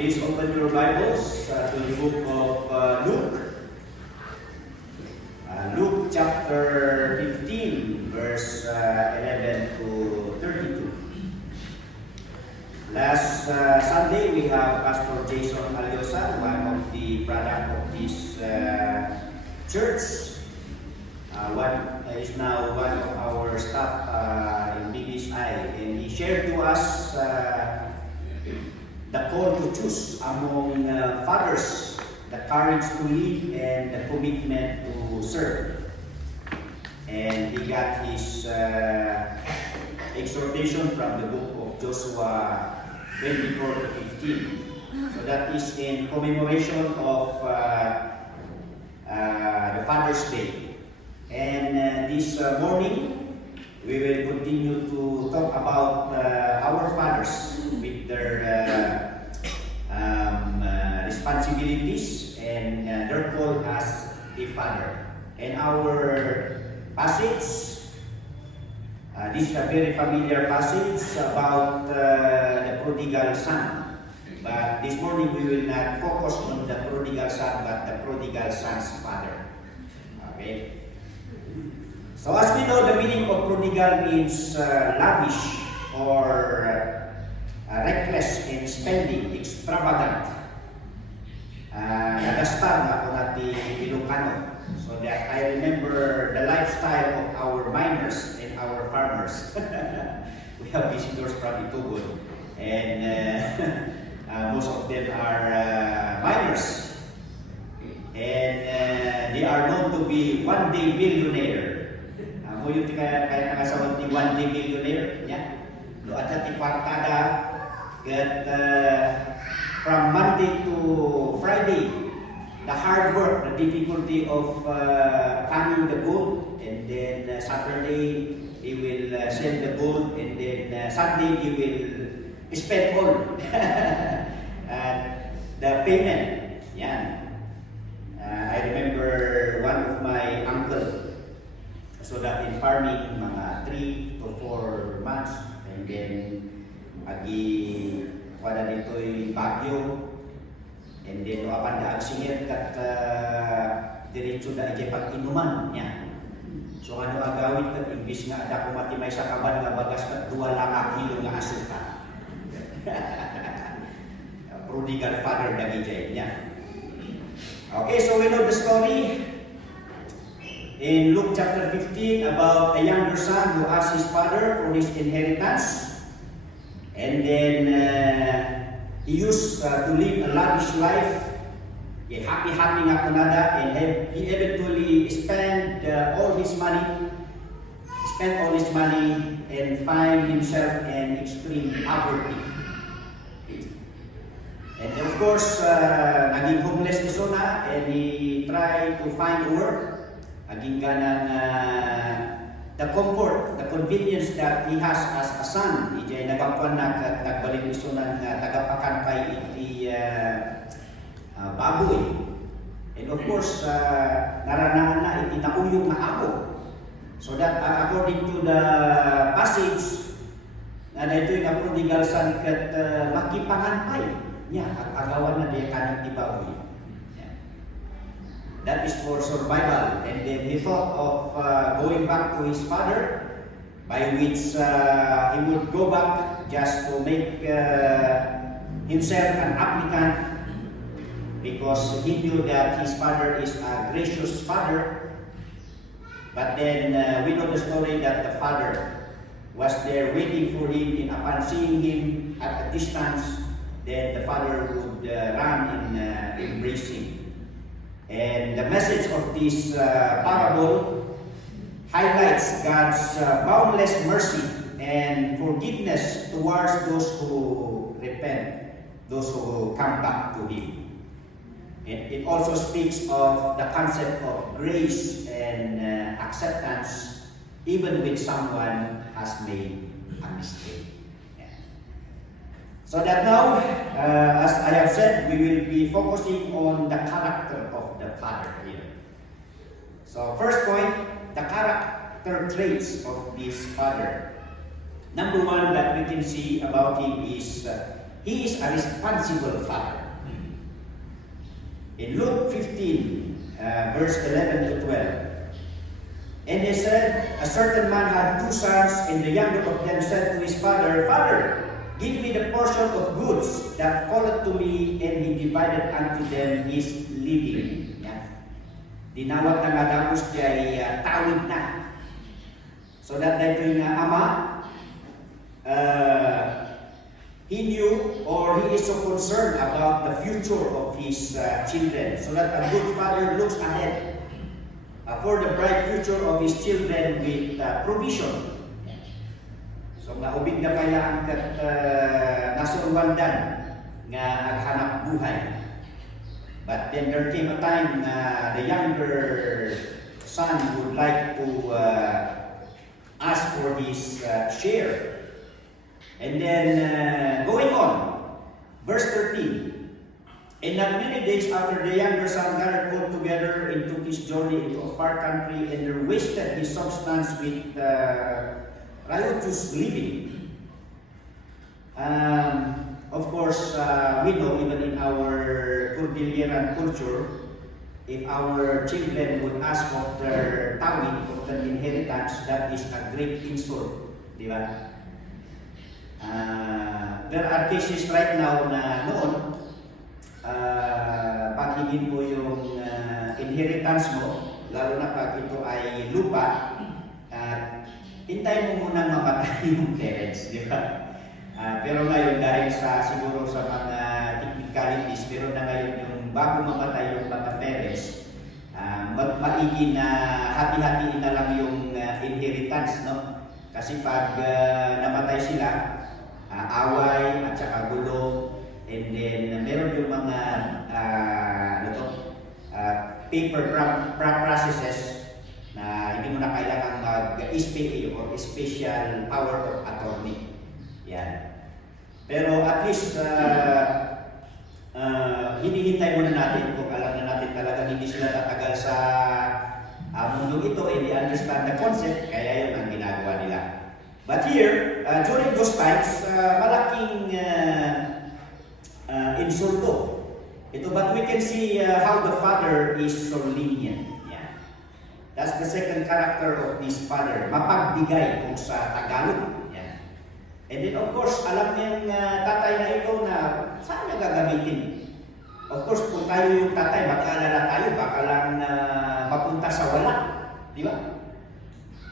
Please open your Bibles to the book of Luke. Luke chapter 15, verse 11 to 32. Last Sunday, we have Pastor Jason Aliosa, one of the product of this church. One is now one of our staff in BBSI, and he shared to us the call to choose among fathers, the courage to lead and the commitment to serve. And he got his exhortation from the book of Joshua 24 to 15. So that is in commemoration of the Father's Day. And this morning, we will continue to talk about our fathers with their responsibilities and their role as a father. And our passage, this is a very familiar passage about the prodigal son. But this morning we will not focus on the prodigal son, but the prodigal son's father. Okay? So as we know, the meaning of prodigal means lavish or reckless in spending, extravagant. Nagastar na ako natin Ilocano. So that I remember the lifestyle of our miners and our farmers. We have visitors from Itugon, and most of them are miners. And they are known to be one-day millionaire. Mo yung kaya nangasawag ni one-day millionaire niya. Doon at ti kwartada get from Monday to Friday, the hard work, the difficulty of panning the gold, and then Saturday they will sell the gold, and then Sunday they will spend all the payment. Yan. I remember one of my uncle. So that in farming, mga 3 to 4 months, and then wala dito'y bagyo, and then apan daag singit kat diretso da ijay pag-inuman niya. So ano agawin kat imbis nga ada ko matimay sa kaban nga bagas kat 2 lang a kilo nga asuka. Prodigal father da ijay niya. Okay, so we know the story in Luke chapter 15 about a younger son who asked his father for his inheritance, and then he used to live a lavish life, happy nga kunada, and he eventually spent all his money and find himself in extreme poverty. And of course, naging homeless ni Sona, and he tried to find work. Aging ganang the comfort, the convenience that he has as a son. Ijay nagapuan na nagbalik iso ng tagapakampay iti baboy. And of course, naranahan na iti nauyong na ako. So that according to the passage, na ito'y na prodigal son kat makipanganpay niya at agawan na diya kanang ti baboy. That is for survival, and then he thought of going back to his father, by which he would go back just to make himself an applicant, because he knew that his father is a gracious father. But then we know the story that the father was there waiting for him, and upon seeing him at a distance, then the father would run and embrace him. And the message of this parable highlights God's boundless mercy and forgiveness towards those who repent, those who come back to Him. And it also speaks of the concept of grace and acceptance, even when someone has made a mistake. So that now, as I have said, we will be focusing on the character of the father here. So first point, the character traits of this father. Number one that we can see about him is he is a responsible father. In Luke 15, verse 11 to 12, and they said, a certain man had 2 sons, and the younger of them said to his father, Father, give me the portion of goods that falleth to me, and he divided unto them his living. Yan. Dinawat na nga tapos kay tawid na. So that dito yung ama, he knew or he is so concerned about the future of his children, so that a good father looks ahead for the bright future of his children with provision. So naubig na pala ang nasulwandan nga aghanap buhay. But then there came a time na the younger son would like to ask for his share. And then going on, verse 13. And not many days after, the younger son gathered all together and took his journey into a far country, and there wasted his substance with riotous living. Of course, we know even in our Cordilleran culture, if our children would ask of their tawid, of their inheritance, that is a great insult. Di ba? There are cases right now na noon, pag hingin mo yung inheritance mo, lalo na pag ito ay lupa, hintayin mo muna mamatay yung parents, di ba? Pero ngayon, dahil siguro sa mga technicalities, pero na ngayon yung bago mamatay yung mga parents, maigi na hati-hatiin na lang yung inheritance, no? Kasi pag namatay sila, away at saka gulo, and then meron yung mga paper processes na hindi mo na kailangan mag-SPA or Special Power of Attorney. Yan. Pero at least hinihintay muna natin kung alam na natin talaga hindi sila tatagal sa mundo ito, and they understand the concept, kaya yun ang ginagawa nila. But here, during those times, malaking insulto. But we can see how the father is so lenient. Yeah. That's the second character of this father. Mapagbigay kung sa Tagalog. Yeah. And then of course, alam niyang tatay na ito na saan niya gagamitin. Of course, kung tayo yung tatay, mag-aalala tayo, baka lang mapunta sa wala. Di ba?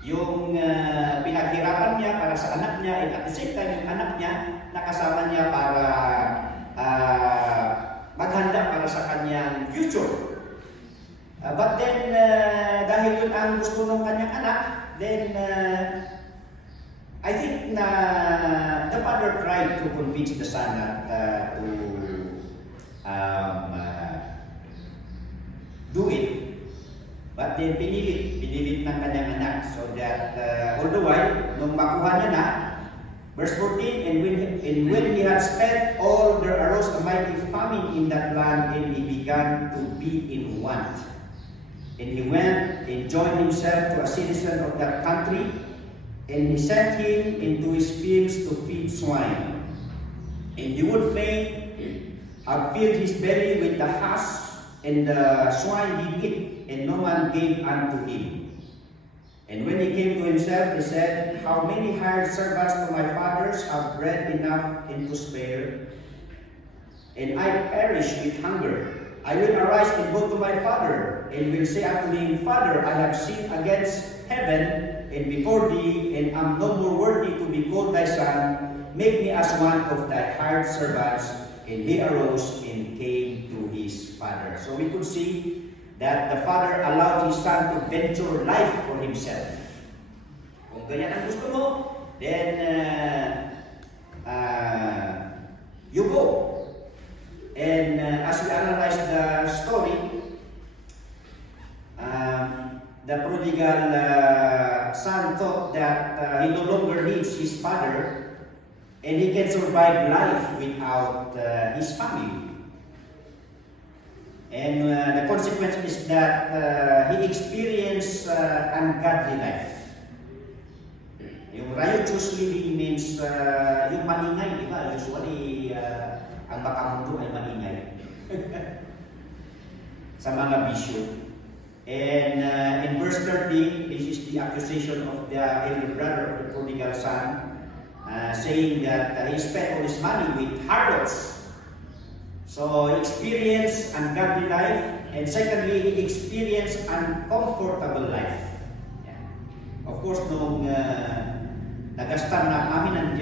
Yung pinaghirapan niya para sa anak niya, and at the same time, yung anak niya, nakasama niya para maghanda para sa kanyang future. But then, dahil yun ang gusto ng kanyang anak, then I think na the father tried to convince the son to do it. But then pinilit ng kanyang anak, so that all the while, nung makuha niya na, verse 14, and when he had spent all, there arose a mighty famine in that land, and he began to be in want. And he went and joined himself to a citizen of that country, and he sent him into his fields to feed swine. And he would fain have filled his belly with the husk, and the swine did eat, and no man gave unto him. And when he came to himself, he said, How many hired servants to my fathers have bread enough and to spare? And I perish with hunger. I will arise and go to my father, and will say unto him, Father, I have sinned against heaven and before thee, and am no more worthy to be called thy son. Make me as one of thy hired servants. And he arose and came to his father. So we could see that the father allowed his son to venture life for himself. Kung ganyan ang gusto mo, then you go. And as we analyze the story, the prodigal son thought that he no longer needs his father, and he can survive life without his family. And the consequence is that he experienced ungodly life. Yung riotous living means yung malingay, di ba? Usually, ang makamundo ay maingay sa mga bisyo. And in verse 30, this is the accusation of the elder brother of the prodigal son, saying that he spent all his money with harlots. So he experienced ungodly life, and secondly, he experienced uncomfortable life. Yeah. Of course, nung nagastan na amin ang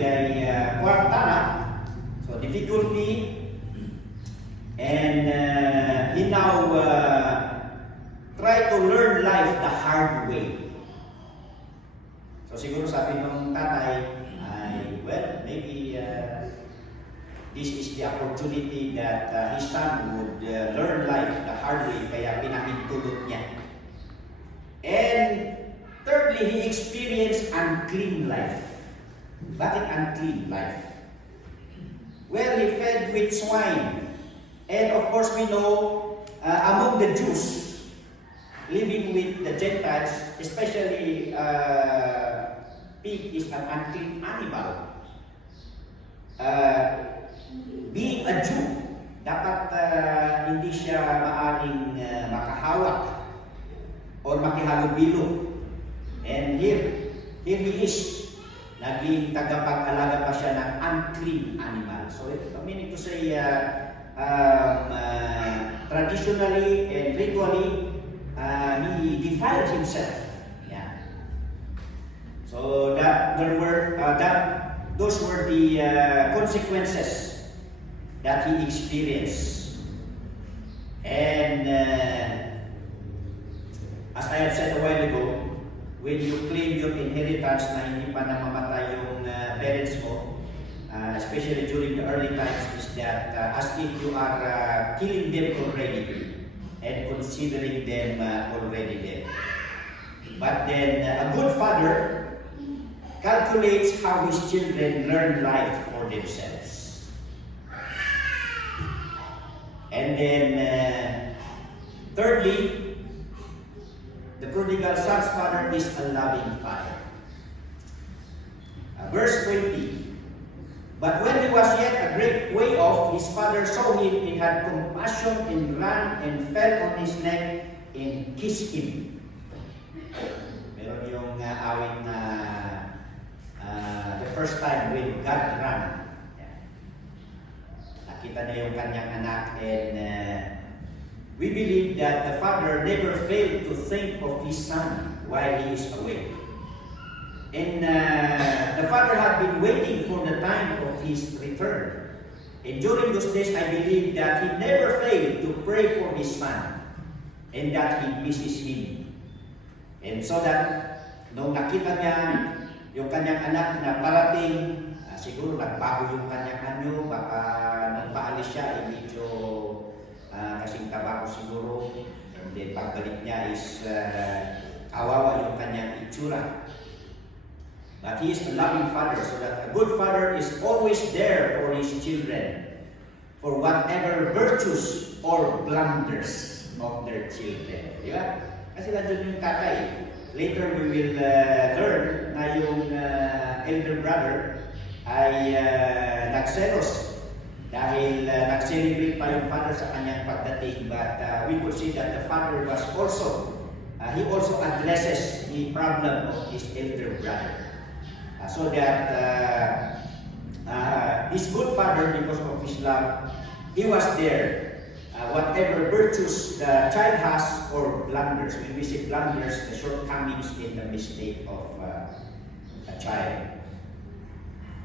kwarta na, so difficulty, and he now try to learn life the hard way. So siguro sabi ng tatay ay, well, maybe this is the opportunity that his son would learn life the hard way, kaya pinahintulot niya. And thirdly, he experienced unclean life. Bakit unclean life? Well, he fed with swine. And of course, we know among the Jews, living with the Gentiles, especially pig is an unclean animal. Being a Jew, dapat hindi siya maaring makahawak or makihalubilo. And here he is, naging tagapag-alaga pa siya ng unclean animal. So meaning to say, traditionally and ritually, he defiled himself. Yeah. So those were the consequences that he experienced. And as I had said a while ago, when you claim your inheritance na hindi pa namamatay yung parents mo, especially during the early times, is that as if you are killing them already and considering them already dead. But then a good father calculates how his children learn life for themselves. And then thirdly, the prodigal son's father is a loving father. Verse 20. But when he was yet a great way off, his father saw him and had compassion and ran and fell on his neck and kissed him. Meron yung awit na the first time when God ran. Nakita na yung kanyang anak, and we believe that the father never failed to think of his son while he is away. And the father had been waiting for the time of his return. And during those days, I believe that he never failed to pray for his son and that he misses him. And so that, nung nakita niya yung kanyang anak na parating, siguro nagbago yung kanyang anyo, baka nung paalis siya, ay medyo kasing tabako siguro. And then pagbalik niya is kawawa yung kanyang itsura. But he is a loving father, so that a good father is always there for his children, for whatever virtues or blunders of their children. Di ba? Kasi nandun yung tatay. Later we will learn na yung elder brother ay nagselos dahil nag-celebrate pa yung father sa kanyang pagdating. But we could see that the father was also, he also addresses the problem of his elder brother. So that this good father, because of his love, he was there. Whatever virtues the child has or blunders, when we say blunders, the shortcomings in the mistake of a child.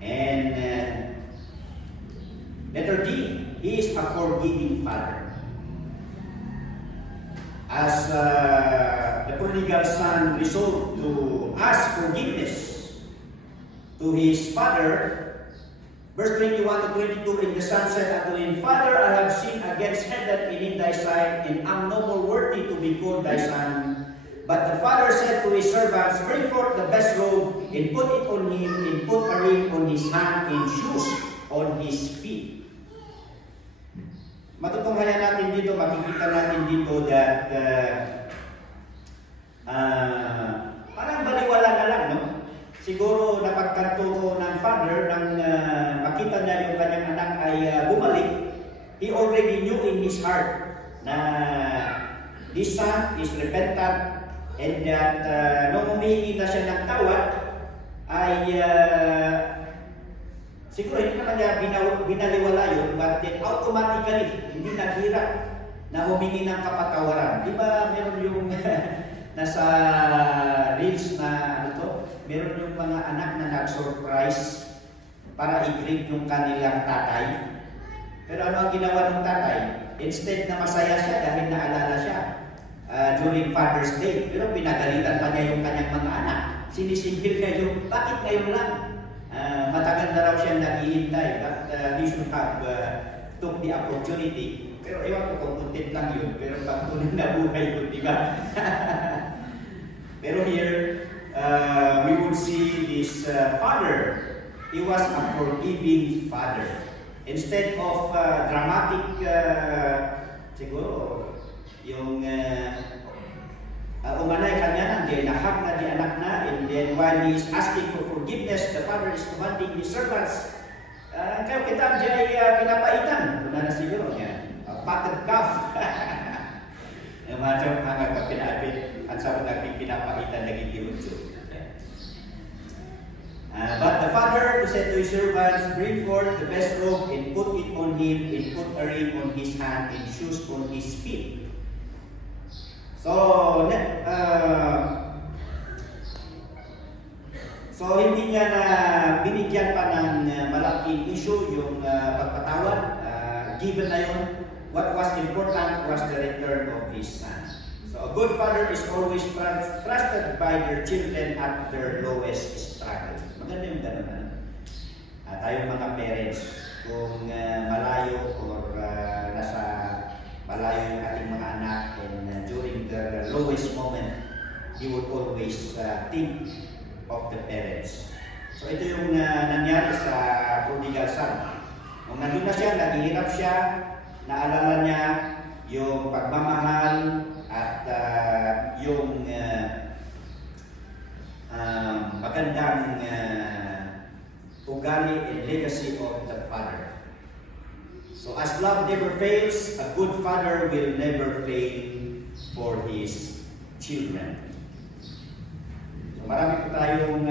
And letter D, he is a forgiving father. As the prodigal son resolved to ask forgiveness to his father, verse 21 to 22, and the son said unto him, Father, I have sinned against heaven and in thy sight, and am no more worthy to be called thy son. But the father said to his servants, Bring forth the best robe, and put it on him, and put a ring on his hand, and shoes on his feet. Matutunghayan natin dito, makikita natin dito that parang baliwala na lang, no? Siguro napagkanto ng father ng makita niya yung kanyang anak ay bumalik, he already knew in his heart na this son is repentant and that nung humingi na siya ng tawad ay siguro hindi naman niya binaliwala yun, but then automatically hindi naghirap na humingi ng kapatawaran. Di ba meron yung nasa reels na ano to, meron yung mga anak na nag-surprise para i-greet yung kanilang tatay. Pero ano ang ginawa ng tatay? Instead na masaya siya dahil naalala siya during Father's Day, pero pinagalitan pa niya yung kanyang mga anak. Sinisingil niya yung, bakit ngayon lang? Matagal na raw siya naghihintay, but he should have took the opportunity. Pero ewan ko kung content lang yun, pero pagtuloy na buhay yun, di ba? Pero here, we would see this father. He was a forgiving father. Instead of dramatic, siguro, yung umanay kanya na, then nahag na di anak na, and then while he is asking for forgiveness, the father is commanding his servants, kaya kita dyan ay pinapaitan. Una na siguro niya, patted calf. Yung mga kapinapit, at sa mga pinapaitan na gitiunso. But the father said to his servants, bring forth the best robe and put it on him, and put a ring on his hand and shoes on his feet. So hindi niya na binigyan pa ng malaking issue yung pagpatawad. Given na yun, what was important was the return of his son. So a good father is always trusted by their children at their lowest struggle. Maganda yung gano'n. Tayong mga parents, kung malayo or nasa malayo yung ating mga anak, and during the lowest moment, he would always think of the parents. So ito yung nangyari sa prodigal son. Kung nandun na siya, naghihirap siya, naalala niya yung pagmamahal at yung magandang ugali and legacy of the father. So as love never fails, a good father will never fail for his children. So marami po tayong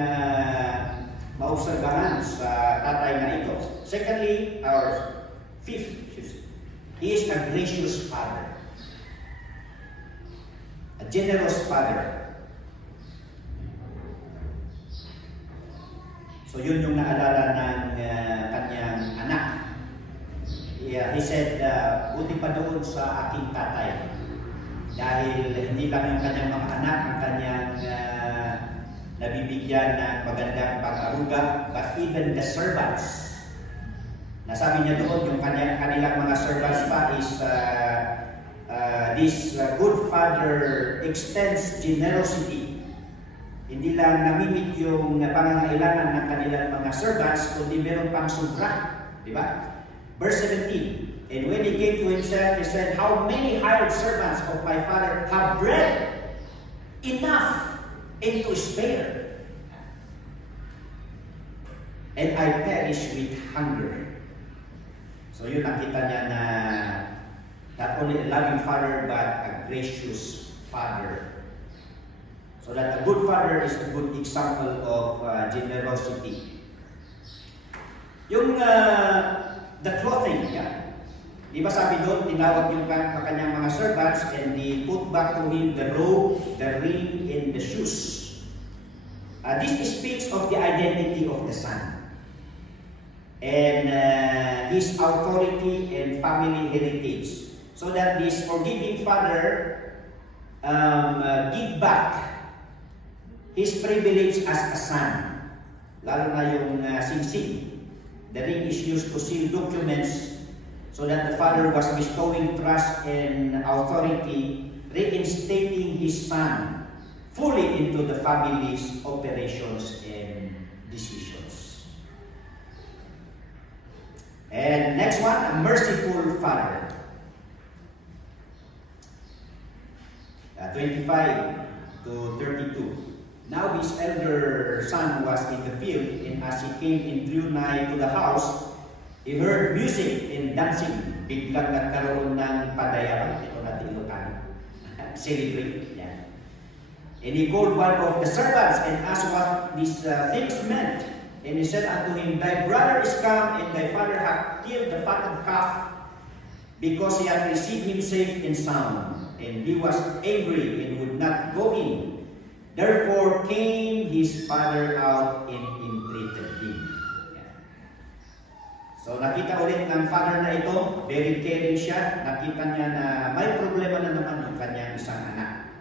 maobserbahan sa tatay na ito. Secondly, our fifth, he is a gracious father. A generous father. So yun yung naalala ng kanyang anak. He said, buti pa doon sa aking tatay. Dahil hindi lang yung kanyang mga anak ang kanyang nabibigyan ng magandang pag-aruga, but even the servants. Nasabi niya doon, yung kanilang mga servants pa is, this good father extends generosity. Hindi lang namimit yung pangangailangan ng kanilang mga servants, kundi meron pang sobra. Di ba? Verse 17, and when he came to himself, he said, how many hired servants of my father have bread enough and to spare, and I perish with hunger. So yun nakita niya na not only a loving father, but a gracious father. So that a good father is a good example of generosity. Yung the clothing, yeah. Di ba sabi doon, tinawag yung kanyang mga servants and they put back to him the robe, the ring, and the shoes. This speaks of the identity of the son. And his authority and family heritage. So that this forgiving father give back his privilege as a son. Lalo na yung singsing. The ring is used to seal documents so that the father was bestowing trust and authority, reinstating his son fully into the family's operations and decisions. And next one, a merciful father. 25 to 32. Now his elder son was in the field, and as he came and drew nigh to the house, he heard music and dancing. Biglang nagkaroon ng padayaran. Ito natin Ilocano. Celebrate. Yan. And he called one of the servants and asked what these things meant. And he said unto him, Thy brother is come, and thy father hath killed the fattened calf, because he hath received him safe and sound. And he was angry and would not go in. Therefore came his father out and entreated him. Yan. So nakita ulit ng father na ito, very caring siya. Nakita niya na may problema na naman yung kanyang isang anak.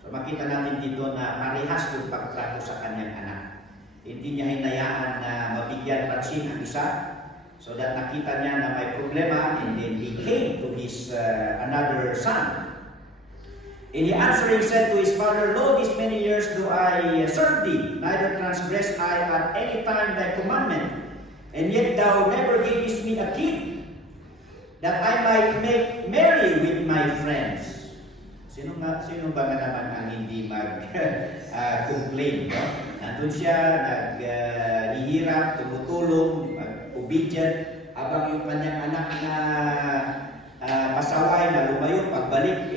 So makita natin dito na marihas yung pagtrato sa kanyang anak. Hindi niya hinayaan na mabigyan pansin ang isa, so that nakita niya na may problema, and then he came to his another son. And he answering said to his father, Lo, these many years do I serve thee, neither transgress I at any time thy commandment, and yet thou never gavest me a kid, that I might make merry with my friends. Sino ba nga naman ang hindi mag-complain? No? Nandun siya, naghihirap, tumutulong, obedient, habang yung kanyang anak na pasaway na lumayo, pagbalik,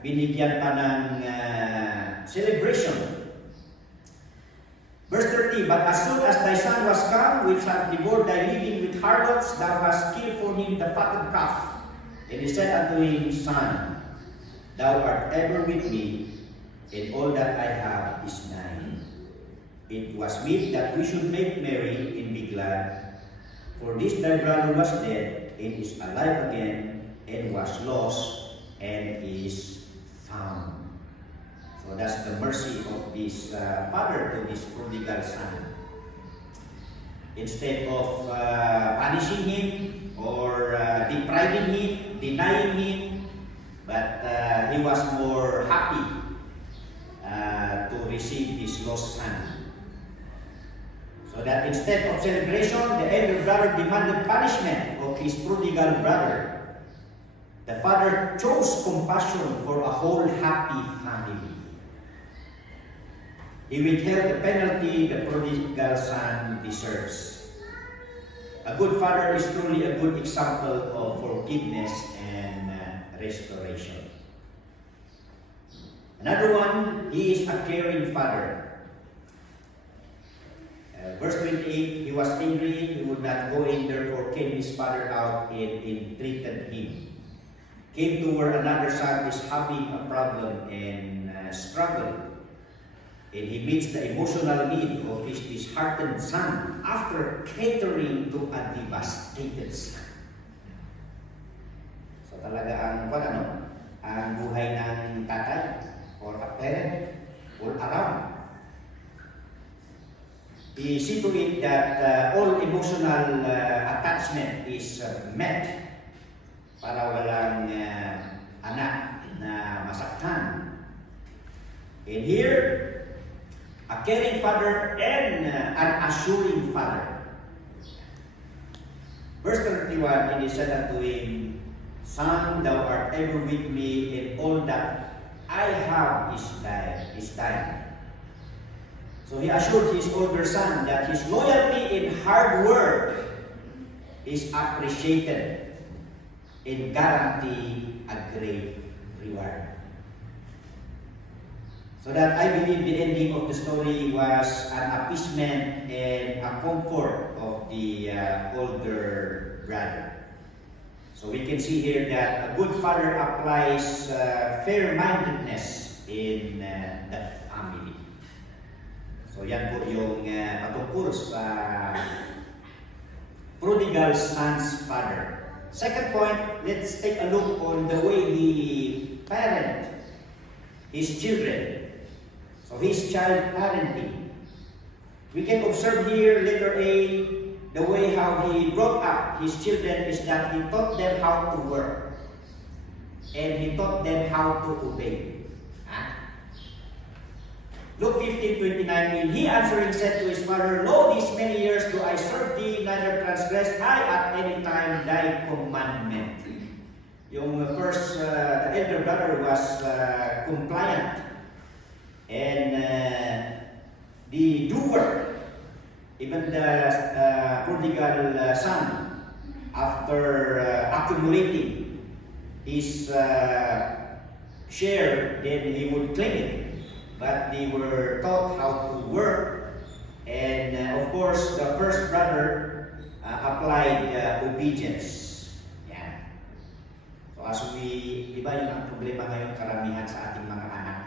binigyan pa ng celebration. Verse 30, But as soon as thy son was come, which hath devoured thy living with harlots, thou hast killed for him the fattened calf. And he said unto him, Son, thou art ever with me, and all that I have is thine. It was meet that we should make merry and be glad, for this thy brother was dead, and is alive again, and was lost, and is found. So that's the mercy of this father to this prodigal son. Instead of punishing him, or depriving him, denying him, but he was more happy to receive his lost son. So that instead of celebration, the elder brother demanded punishment of his prodigal brother. The father chose compassion for a whole happy family. He withheld the penalty the prodigal son deserves. A good father is truly a good example of forgiveness and restoration. Another one, he is a caring father. Verse 28, he was angry, he would not go in, therefore came his father out and entreated him. Came to where another son is having a problem and struggle. And he meets the emotional need of his disheartened son after catering to a devastated son. So talaga ang buhay ng tatay or a parent all around. We see to it that all emotional attachment is met para walang anak na masaktan. And here, a caring father and an assuring father. Verse 31, and he said unto him, Son, thou art ever with me, and all that I have is thine. So he assured his older son that his loyalty in hard work is appreciated and guarantee a great reward. So that I believe the ending of the story was an appeasement and a comfort of the older brother. So we can see here that a good father applies fair-mindedness in the family. So yan po yung patungkol sa prodigal son's father. Second point, let's take a look on the way he parent his children. So his child parenting. We can observe here, letter A, the way how he brought up his children is that he taught them how to work. And he taught them how to obey. Luke 15:29, and he answering said to his father, Lo, these many years do I serve thee, neither transgress I at any time thy commandment. Yung first, the elder brother was compliant and the doer even the prodigal son, after accumulating his share, then he would claim it. But they were taught how to work, and of course, the first brother applied obedience. Yan. So as we, di ba yun ang problema ngayon karamihan sa ating mga anak?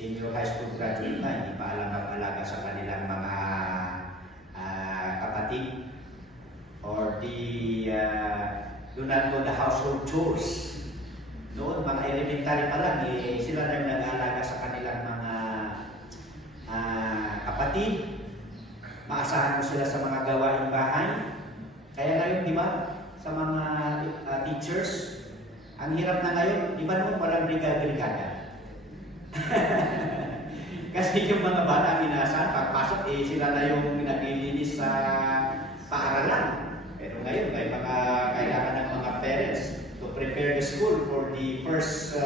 Senior high school graduate na, hindi pa alam mag-alaga sa kanilang mga kapatid, or do not know the household chores. Noon, mga elementary pa lang, sila na yung nag-aalaga sa kanilang mga kapatid. Maasahan mo sila sa mga gawaing bahay. Kaya ngayon, di ba, sa mga teachers, ang hirap na ngayon, di ba naman walang brigada? Kasi yung mga bata minasan, pagpasok, sila na yung pinaglilinis sa paaralan. Pero ngayon, may mga kailangan ng mga parents to prepare the school for the first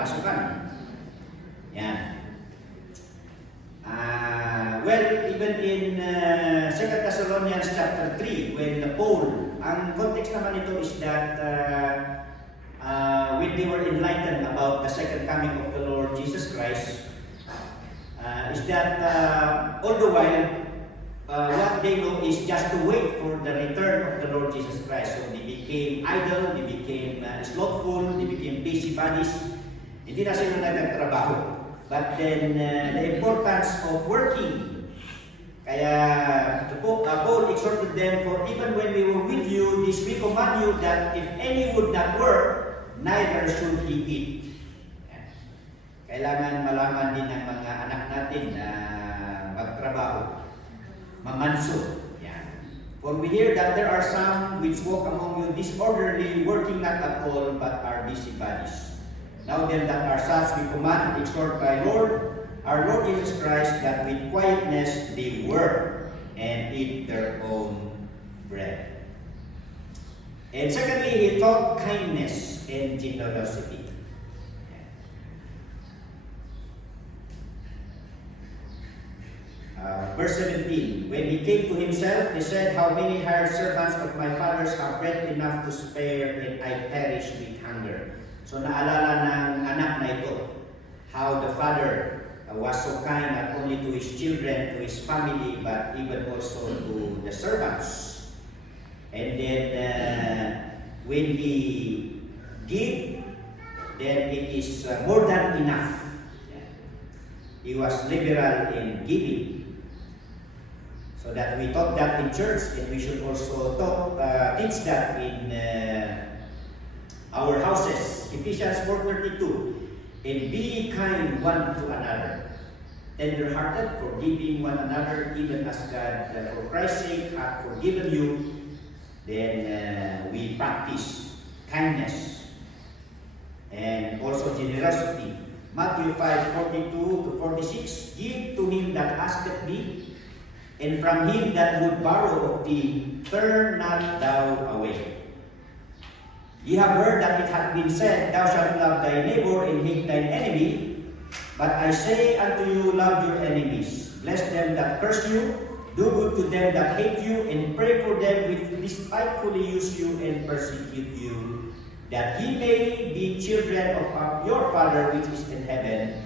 pasukan. Yan. Well, even in 2 Thessalonians chapter 3, when Paul, ang context naman ito is that when they were enlightened about the second coming of the Lord Jesus Christ, is that all the while, what they know is just to wait for the return of the Lord Jesus Christ. So they became idle, they became slothful, they became busybodies. Hindi na sila nagtatrabaho. But then, the importance of working. Kaya, Paul exhorted them, for even when we were with you, this we command you that if any would not work, neither should he eat. Kailangan malaman din ng mga anak natin na magtrabaho, mamanso. For we hear that there are some which walk among you disorderly, working not at all, but are busybodies. Now then that are such, we command and exhort by our Lord Jesus Christ, that with quietness they work and eat their own bread. And secondly, he taught kindness and generosity. Verse 17, when he came to himself, he said, how many hired servants of my father's have bread enough to spare, and I perish with hunger. So naalala ng anak na ito, how the father was so kind not only to his children, to his family, but even also to the servants. And then when he give, then it is more than enough. He was liberal in giving. So that we taught that in church, and we should also teach that in our houses. Ephesians 4:32. And be kind one to another, tender-hearted, forgiving one another, even as God, for Christ's sake, hath forgiven you. Then we practice kindness and also generosity. Matthew 5:42-46. Give to him that asketh thee, and from him that would borrow of thee, turn not thou away. Ye have heard that it hath been said, thou shalt love thy neighbor and hate thine enemy. But I say unto you, love your enemies. Bless them that curse you, do good to them that hate you, and pray for them which despitefully use you and persecute you, that ye may be children of your Father which is in heaven.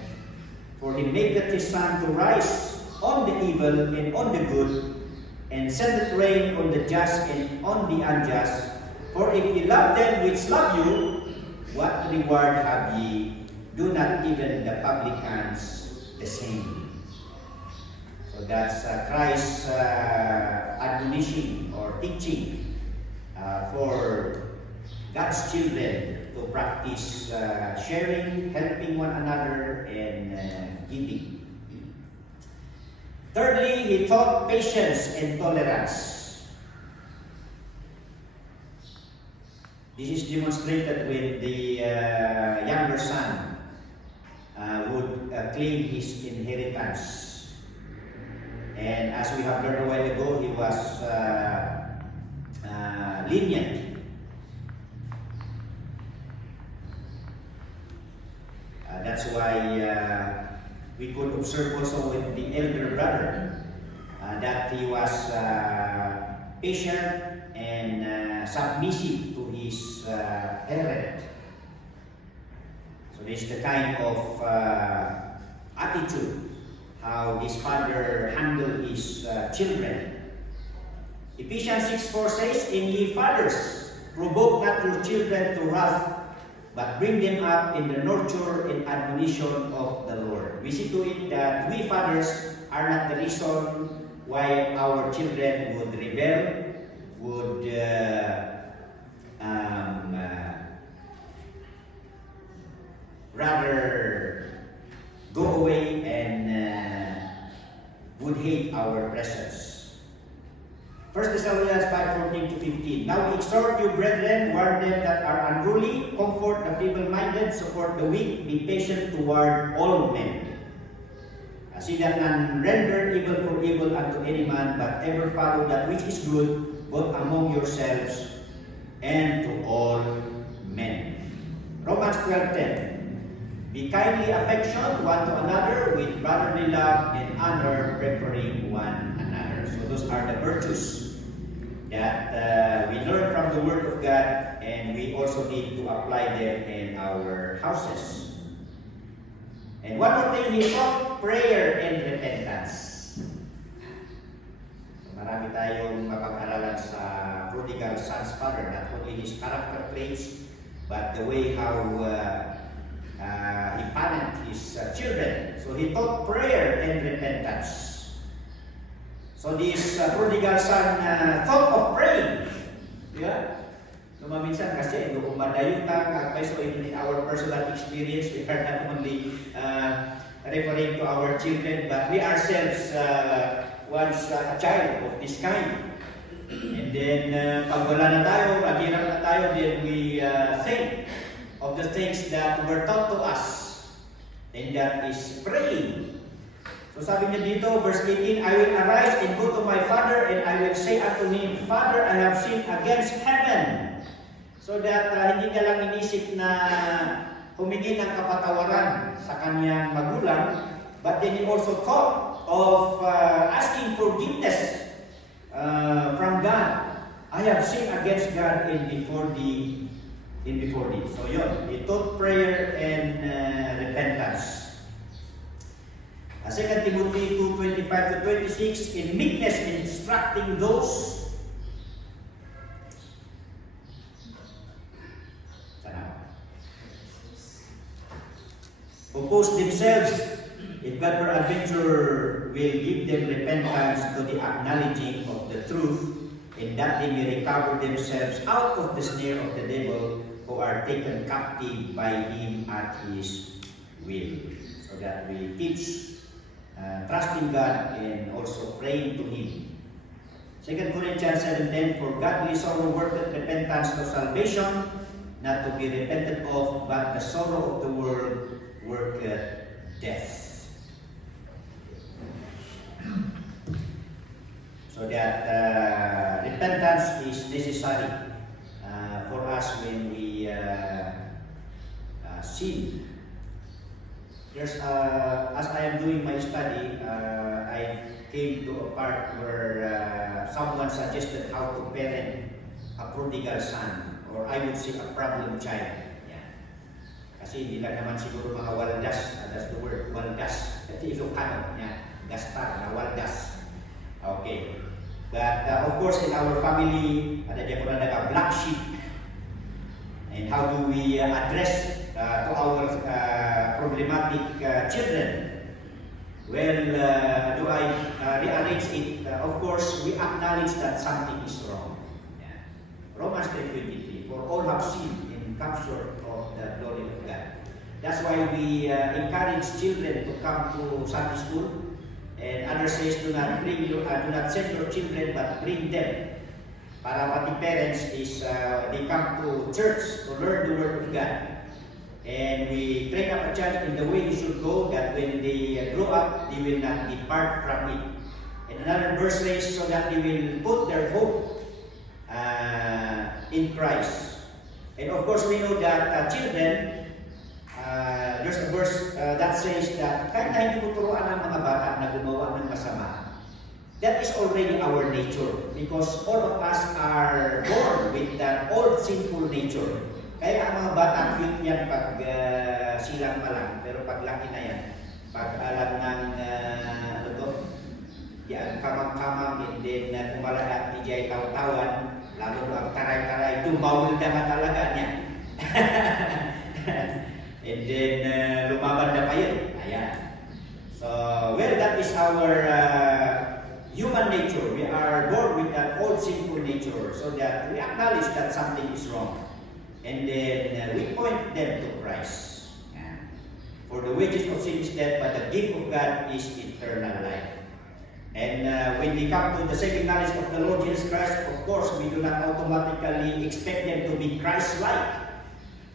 For he maketh his sun to rise on the evil and on the good, and sendeth rain on the just and on the unjust. For if ye love them which love you, what reward have ye? Do not even the publicans the same? So that's Christ's admonition or teaching for God's children to practice sharing, helping one another, and giving. Thirdly, he taught patience and tolerance. This is demonstrated when the younger son would claim his inheritance. And as we have learned a while ago, he was lenient. That's why we could observe also with the elder brother that he was patient and submissive to his parent. So this is the kind of attitude how this father handled his children. Ephesians 6:4 says, "And ye fathers, provoke not your children to wrath, but bring them up in the nurture and admonition of the Lord." We see to it that we fathers are not the reason why our children would rebel, would rather go away and would hate our presence. 1 Thessalonians 5:14-15. "Now we exhort you, brethren, warn them that are unruly, comfort the feeble-minded, support the weak, be patient toward all men. See that none render evil for evil unto any man, but ever follow that which is good, both among yourselves and to all men." Romans 12:10. "Be kindly affectioned one to another with brotherly love and honor, preferring one another." So those are the virtues that we learn from the Word of God, and we also need to apply them in our houses. And one more thing, he taught prayer and repentance. Marami tayong mapag-aralan sa prodigal son's father, not only his character traits, but the way how he parented his children. So he taught prayer and repentance. So this prodigal son thought of praying. Yeah? So maminsan kasi noong madayon na, so in our personal experience, we are not only referring to our children, but we ourselves once a child of this kind. And then pag wala na tayo, naghirap na tayo, then we think of the things that were taught to us, and that is praying. So sabi niya dito, verse 18, "I will arise and go to my father, and I will say unto him, Father, I have sinned against heaven." So that hindi niya lang inisip na humingi ng kapatawaran sa kanyang magulang, but then he also thought of asking forgiveness from God. "I have sinned against God and before thee. So yun, he taught prayer and repentance. 2 Timothy 2:25-26, "In meekness instructing those who oppose themselves, if God peradventure will give them repentance to the acknowledging of the truth, and that they may recover themselves out of the snare of the devil, who are taken captive by him at his will." So that we teach trusting God and also praying to him. 2 Corinthians 7:10, "For godly sorrow worketh repentance to salvation, not to be repented of, but the sorrow of the world worketh death." So that repentance is necessary for us when we sin. There's, as I am doing my study, I came to a part where someone suggested how to parent a prodigal son, or I would say a problem child. Yeah. Kasi hindi lang naman siguro mga waldas, that's the word, waldas. Kasi Ilocano, yeah. Gastar, na waldas. Okay. But of course, in our family, ada dyan ko na naka-black sheep. And how do we address to our problematic children? Well, do I rearrange it? Of course, we acknowledge that something is wrong. Yeah. Romans 3:23, "For all have sinned and come short of the glory of God." That's why we encourage children to come to Sunday school. And others says, do not send your children, but bring them. Para pati parents is they come to church to learn the Word of God. And we train up a child in the way he should go, that when they grow up, they will not depart from it. And another verse says, so that they will put their hope in Christ. And of course, we know that children, there's a verse that says that kahit na hindi mo turuan ang mga bata na gumawa ng masama, that is already our nature because all of us are born with that old sinful nature. Kaya ang mga bata cute yan pag silang pa lang, pero pag laki na yan, pag alam ng ano to, yan, kamang-kamang, and then kumalahat, ijay taw-tawan, lalo ang taray-taray, tumawil ka nga talaga niya. And then lumaban na pa yun. Ayan. So, well, that is our human nature. We are born with that old sinful nature so that we acknowledge that something is wrong. And then we point them to Christ. Yeah. For the wages of sin is death, but the gift of God is eternal life. And when they come to the saving knowledge of the Lord Jesus Christ, of course, we do not automatically expect them to be Christ-like.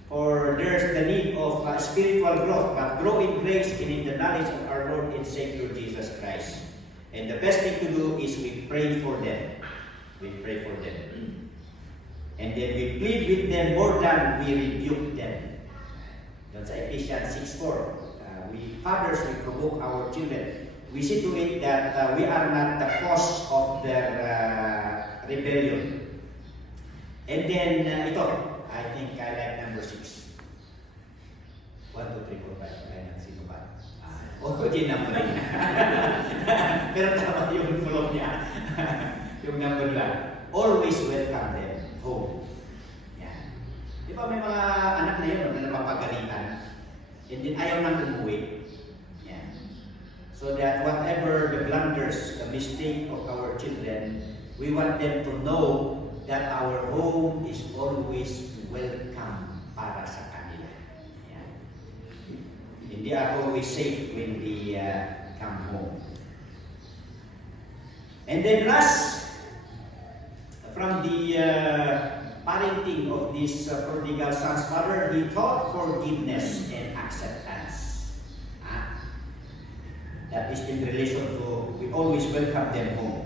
For there's the need of spiritual growth, but grow in grace and in the knowledge of our Lord and Savior Jesus Christ. And the best thing to do is we pray for them. We pray for them. And then we plead with them more than we rebuke them. That's Ephesians 6:4. We fathers, we provoke our children. We see to it that we are not the cause of their rebellion. And then ito, I think I like number 6. 1, 2, 3, 4, 5. Kaya ng sino ba? Di number. Pero tama yung flow niya. Yung number lang. Always welcome them home. Yan. Di ba may mga anak na yun na napapagalitan? And then ayaw nang umuwi. Yan. So that whatever the blunders, the mistake of our children, we want them to know that our home is always welcome para sa kanila. Yan. Hindi are always safe when they come home. And then last, from the parenting of this prodigal son's father, he taught forgiveness and acceptance. That is in relation to, we always welcome them home.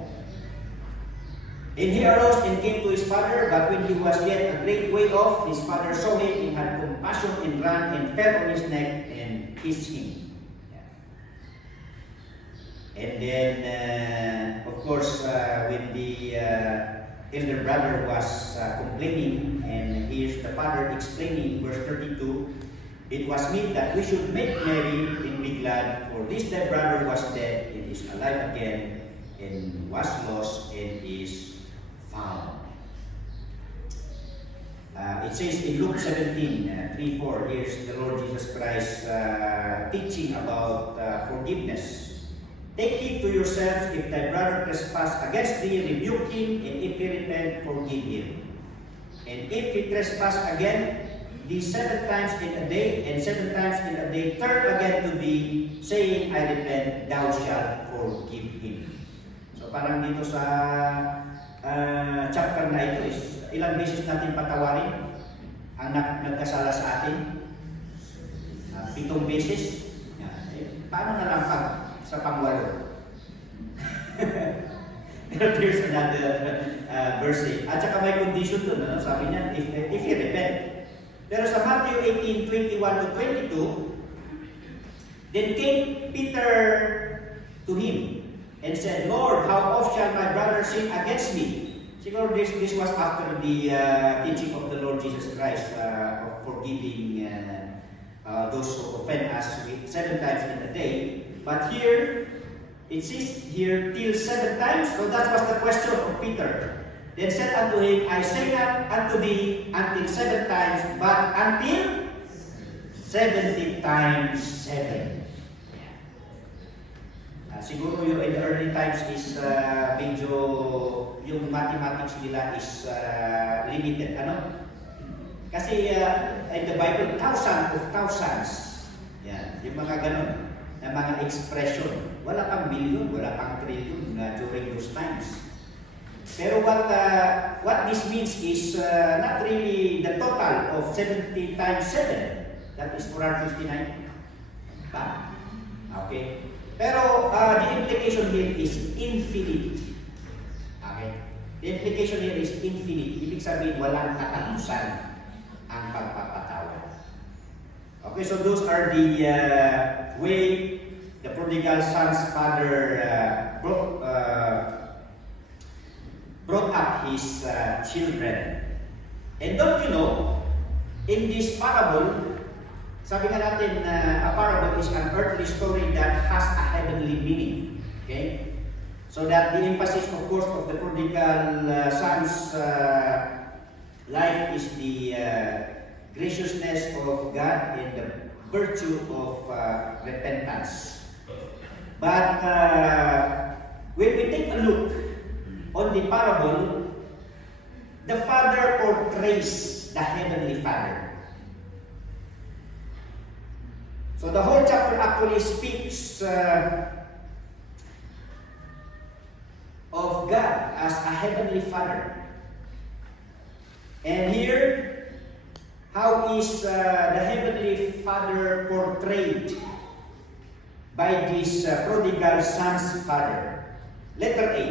And he arose and came to his father, but when he was yet a great way off, his father saw him and had compassion and ran and fell on his neck and kissed him. And then, of course, when the elder brother was complaining, and here's the father explaining, verse 32, it was meet that we should make merry and be glad, for this thy brother was dead and is alive again, and was lost and is found. It says in Luke 17, 3-4, here's the Lord Jesus Christ teaching about forgiveness. Take heed to yourselves, if thy brother trespass against thee, rebuke him, and if he repent, forgive him. And if he trespass again thee 7 times in a day, and 7 times in a day turn again to thee, saying, I repent, thou shalt forgive him. So parang dito sa chapter na ito is, ilang beses natin patawarin ang nagkasala sa atin? 7 beses. Paano na lang pag sa pangwalo? There's another verse. At saka may condition doon. Ano? Sabi niya, if he repent. Pero sa Matthew 18:21 to 22, then came Peter to him and said, Lord, how oft shall my brother sin against me? Siguro this was after the teaching of the Lord Jesus Christ of forgiving those who offend us 7 times in a day. But here, it says here, till 7 times. So that was the question of Peter. Then said unto him, I say not unto thee until 7 times, but until 70 times 7. Siguro yung in the early times is medyo yung mathematics nila is limited. Ano? Kasi in the Bible, thousands of thousands. Yan, yung mga ganun na mga expression. Wala pang billion, wala pang trillion during those times. Pero what this means is not really the total of 70 times 7. That is 459. Ba? Okay. Pero the implication here is infinite. Okay? The implication here is infinite. Ibig sabihin, walang katapusan ang pagpapatawad. Okay, so those are the way the prodigal son's father up his children. And don't you know, in this parable, sabi nga natin na a parable is an earthly story that has a heavenly meaning. Okay? So that the emphasis, of course, of the prodigal son's life is the graciousness of God and the virtue of repentance. But when we take a look on the parable, the Father portrays the Heavenly Father. So the whole chapter actually speaks of God as a Heavenly Father. And here, how is the Heavenly Father portrayed by this prodigal son's father? Letter A,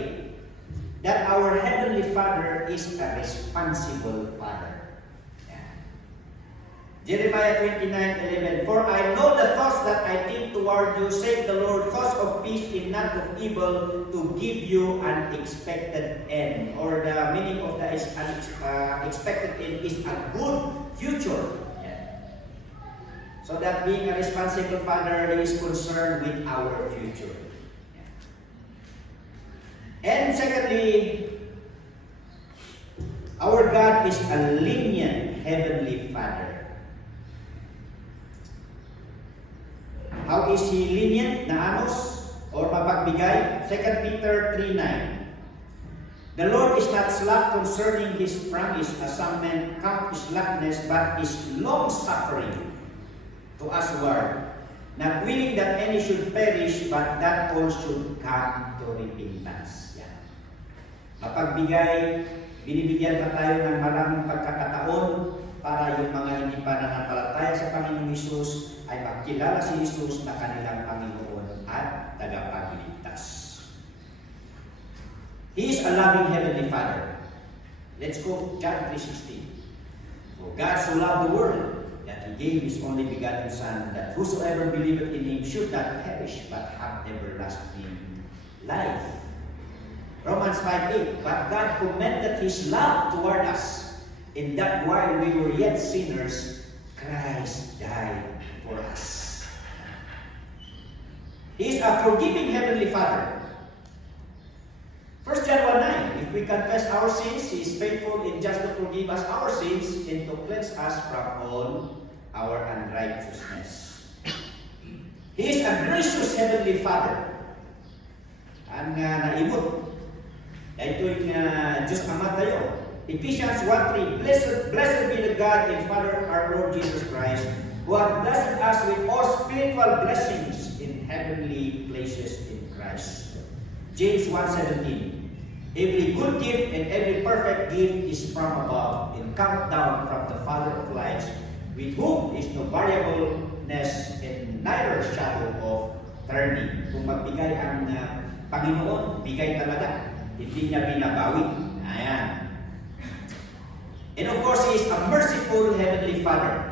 that our Heavenly Father is a responsible Father. Jeremiah 29:11, for I know the thoughts that I think toward you, saith the Lord, thoughts of peace and not of evil, to give you an expected end. Or the meaning of the expected end is a good future. So that being a responsible Father is concerned with our future. And secondly, our God is a lenient Heavenly Father. How is He lenient? Naanos or mapagbigay? 2 Peter 3:9. The Lord is not slack concerning His promise, as some men count slackness, but is long-suffering to us who are not willing that any should perish, but that all should come to repentance. Yan. Mapagbigay, binibigyan pa tayo ng maraming pagkakataon para yung mga hindi pa nananampalataya sa Panginoong Hesus ay magkilala si Hesus na kanilang Panginoon at tagapagligtas. He is a loving Heavenly Father. Let's go John 3:16. For God so loved the world that He gave His only begotten Son, that whosoever believeth in Him should not perish, but have everlasting life. Romans 5:8. But God commended His love toward us, in that while we were yet sinners, Christ died for us. He is a forgiving Heavenly Father. 1 John 1:9, if we confess our sins, He is faithful and just to forgive us our sins and to cleanse us from all our unrighteousness. He is a gracious Heavenly Father. Ang naimot, ito yung Diyos Ama tayo. Ephesians 1:3, Blessed be the God and Father of our Lord Jesus Christ, who hath blessed us with all spiritual blessings in heavenly places in Christ. James 1:17, every good gift and every perfect gift is from above, and come down from the Father of lights, with whom is no variableness and neither shadow of turning. Kung magbigay ang Panginoon, bigay talaga. Hindi niya binabawi. Ayan. And of course, He is a merciful Heavenly Father.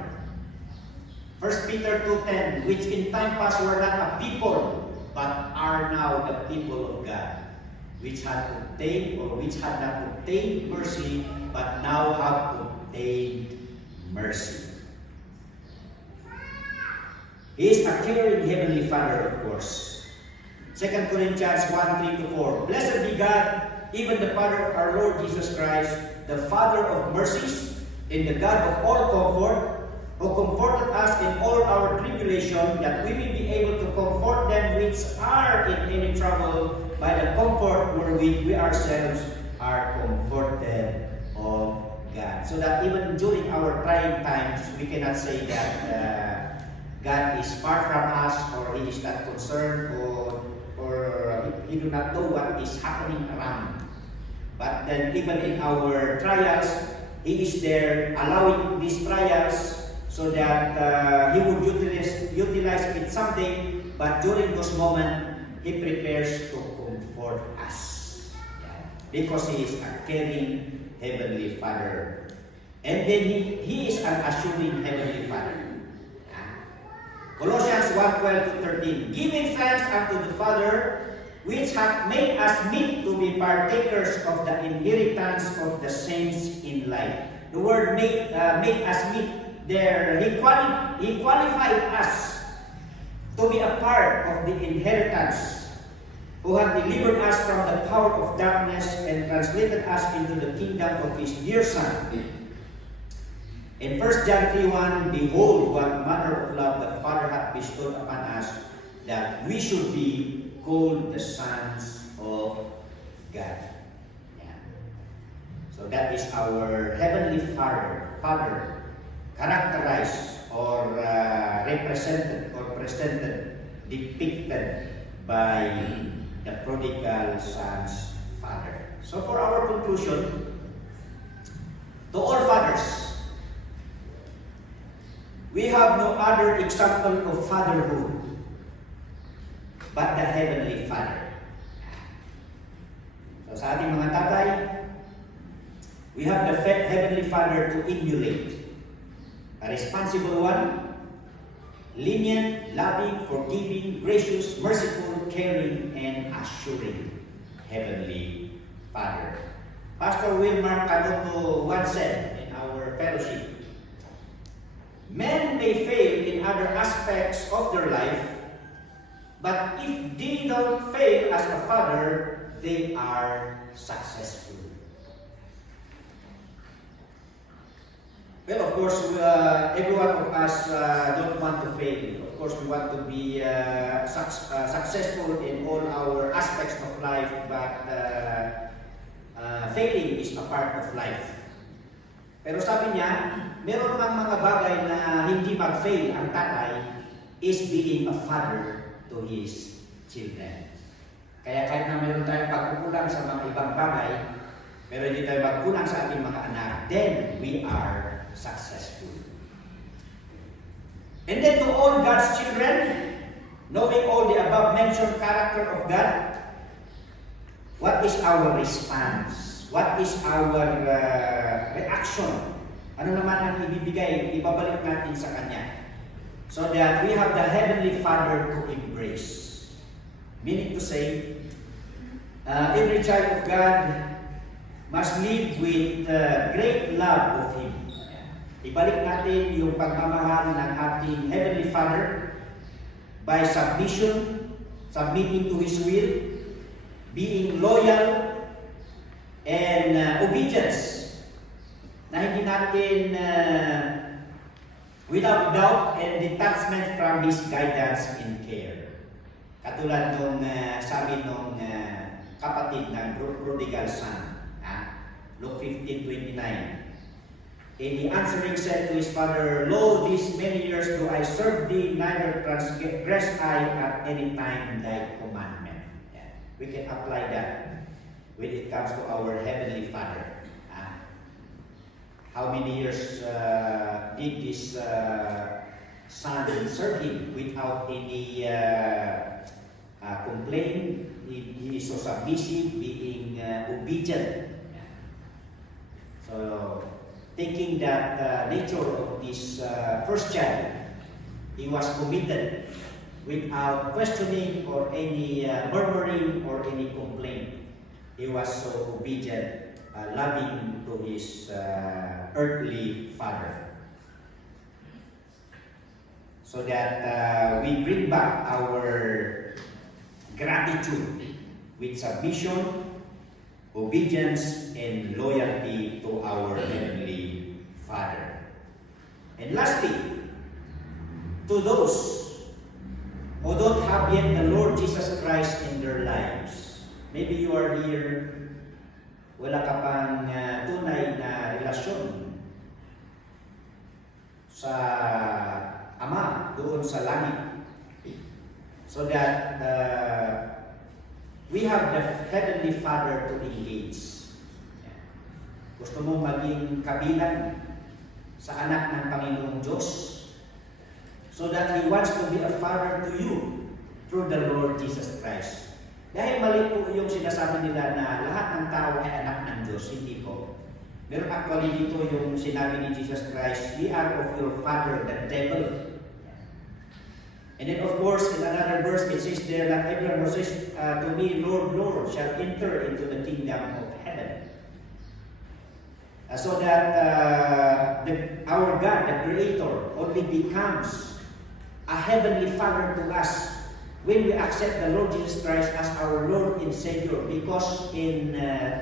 1 Peter 2:10, which in time past were not a people, but are now the people of God, which had obtained or which had not obtained mercy, but now have obtained mercy. He is a caring Heavenly Father, of course. 2 Corinthians 1:3-4. Blessed be God, even the Father of our Lord Jesus Christ, the Father of mercies, and the God of all comfort, who comforted us in all our tribulation, that we may be able to comfort them which are in any trouble by the comfort wherewith we ourselves are comforted of God. So that even during our trying times, we cannot say that God is far from us, or He is not concerned, or He do not know what is happening around. But then even in our trials, He is there allowing these trials so that He would utilize it someday, but during those moments, He prepares to comfort us. Because He is a caring Heavenly Father. And then He is an assuring Heavenly Father. Colossians 1:12-13, giving thanks unto the Father, which hath made us meet to be partakers of the inheritance of the saints in light. The word made us meet there, he qualified us to be a part of the inheritance, who hath delivered us from the power of darkness and translated us into the kingdom of his dear Son. In 1 John 3:1, behold, what manner of love the Father hath bestowed upon us, that we should be called the sons of God. Yeah. So that is our Heavenly Father, characterized or represented or presented, depicted by the prodigal son's father. So for our conclusion, to all fathers, we have no other example of fatherhood but the Heavenly Father. So sa ating mga tatay, we have the Heavenly Father to emulate. A responsible one, lenient, loving, forgiving, gracious, merciful, caring, and assuring Heavenly Father. Pastor Wilmar Canoto once said in our fellowship, men may fail in other aspects of their life, but if they don't fail as a father, they are successful. Well, of course, every one of us don't want to fail. Of course, we want to be successful in all our aspects of life, but failing is a part of life. Pero sabi niya, meron mang mga bagay na hindi mag-fail ang tatay is being a father to his children. Kaya kahit na meron tayong pagkukulang sa mga ibang bagay, pero hindi tayo magkulang sa ating mga anak, then we are successful. And then to all God's children, knowing all the above mentioned character of God, what is our response? What is our reaction? Ano naman ang ibabalik natin sa Kanya? So that we have the Heavenly Father to embrace. Meaning to say, every child of God must live with great love of Him. Ibalik natin yung pagmamahal ng ating Heavenly Father by submission, submitting to His will, being loyal, and obedience. Na hindi natin without doubt and detachment from His guidance and care. Katulad nung sabi nung kapatid ng prodigal son, Luke 15:29. And he answering said to his father, Lo, these many years do I serve thee, neither transgress I at any time thy commandment. Yeah. We can apply that when it comes to our Heavenly Father. How many years did this son serve him without any complaint? He is so submissive, being obedient. Yeah. So, taking that nature of this first child, he was committed without questioning or any murmuring or any complaint. He was so obedient, loving to his earthly father. So that we bring back our gratitude with submission, obedience, and loyalty to our Heavenly Father. And lastly, to those who don't have yet the Lord Jesus Christ in their lives. Maybe you are here, wala ka pang tunay na relasyon sa Ama doon sa langit. So that we have the Heavenly Father to engage. Gusto mong maging kabilang sa anak ng Panginoong Diyos, so that He wants to be a father to you through the Lord Jesus Christ. Dahil mali po yung sinasabi nila na lahat ng tao ay anak ng Diyos, hindi po. Pero actually dito yung sinabi ni Jesus Christ, "Ye are of your father, the devil." And then of course, in another verse, it says there that everyone who says to me, Lord, Lord, shall enter into the kingdom of heaven. So that our God, the Creator, only becomes a heavenly Father to us when we accept the Lord Jesus Christ as our Lord and Savior. Because in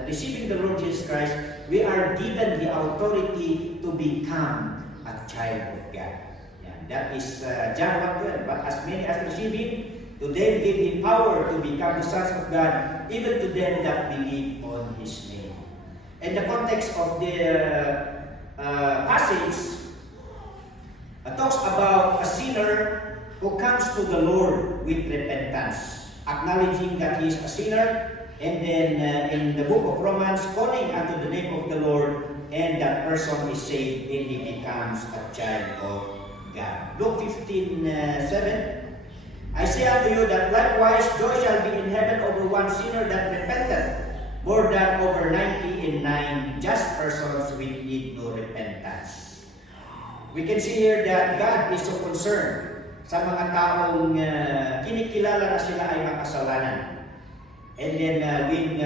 receiving the Lord Jesus Christ, we are given the authority to become a child of God. Yeah, that is John 1:12. But as many as receive Him, to them give Him power to become the sons of God, even to them that believe on His name. And the context of the passage talks about a sinner who comes to the Lord with repentance, acknowledging that he is a sinner, and then in the book of Romans, calling unto the name of the Lord, and that person is saved and he becomes a child of God. Luke 15:7. I say unto you that likewise joy shall be in heaven over one sinner that repenteth, more than over 99 just persons which need no repentance. We can see here that God is so concerned sa mga taong kinikilala na sila ay makasalanan. And then when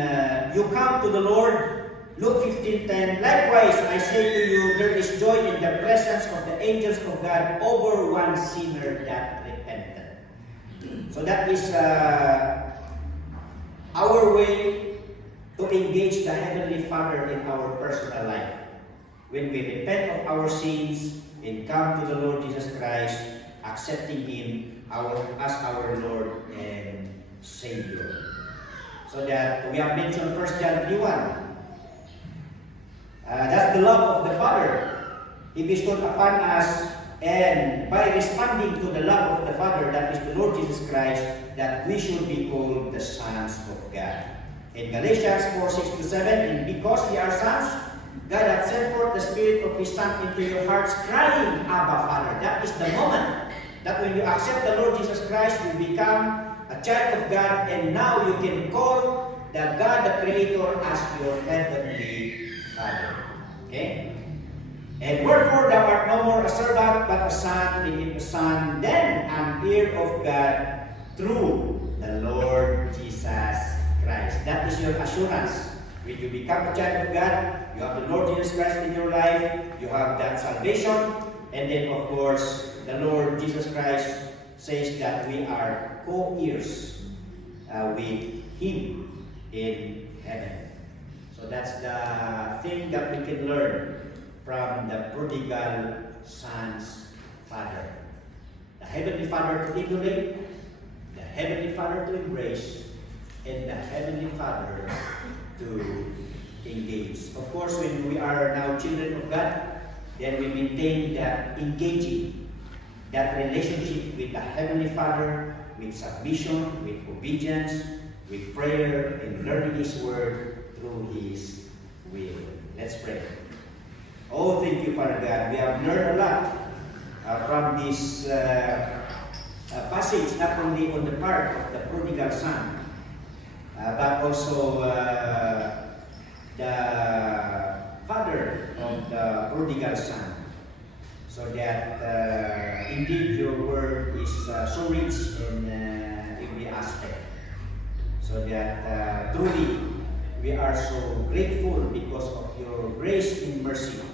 you come to the Lord, Luke 15:10, likewise I say to you, there is joy in the presence of the angels of God over one sinner that repented. So that is our way to engage the Heavenly Father in our personal life. When we repent of our sins and come to the Lord Jesus Christ, accepting Him as our Lord and Savior. So that we have mentioned 1 John 3:1. That's the love of the Father He bestowed upon us, and by responding to the love of the Father, that is the Lord Jesus Christ, that we should be called the sons of God. In Galatians 4:6-7, and because ye are sons, God hath sent forth the Spirit of His Son into your hearts, crying, Abba, Father. That is the moment that when you accept the Lord Jesus Christ, you become a child of God, and now you can call the God, the Creator, as your heavenly Father. Okay? And wherefore thou art no more a servant, but a son, and if a son, then an heir of God through the Lord Jesus Christ. That is your assurance. When you become a child of God, you have the Lord Jesus Christ in your life, you have that salvation, and then of course, the Lord Jesus Christ says that we are co-heirs with Him in heaven. So that's the thing that we can learn from the prodigal son's father. The Heavenly Father to emulate, the Heavenly Father to embrace, and the Heavenly Father to engage. Of course, when we are now children of God, then we maintain that engaging, that relationship with the Heavenly Father, with submission, with obedience, with prayer, and learning His Word through His will. Let's pray. Oh, thank you, Father God. We have learned a lot from this passage, not only on the part of the prodigal son, but also the father of the prodigal son. So that indeed your word is so rich in every aspect. So that truly we are so grateful because of your grace and mercy.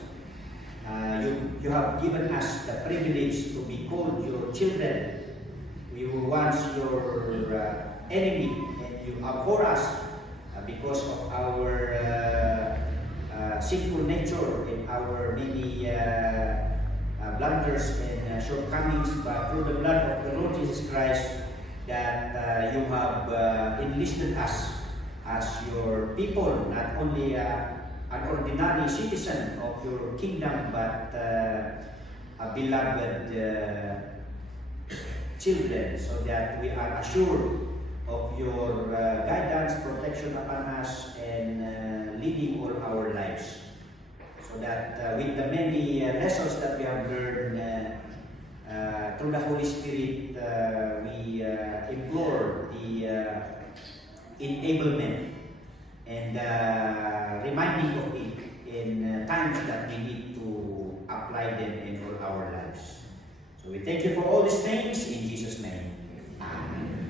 You have given us the privilege to be called your children. We were once your enemy, and you abhor us because of our sinful nature and our many blunders and shortcomings, but through the blood of the Lord Jesus Christ, that you have enlisted us as your people, not only an ordinary citizen of your kingdom, but a beloved children, so that we are assured of your guidance, protection upon us, and leading all our lives. So that with the many lessons that we have learned through the Holy Spirit, we implore the enablement and reminding of it in times that we need to apply them in all our lives. So we thank you for all these things in Jesus' name. Amen.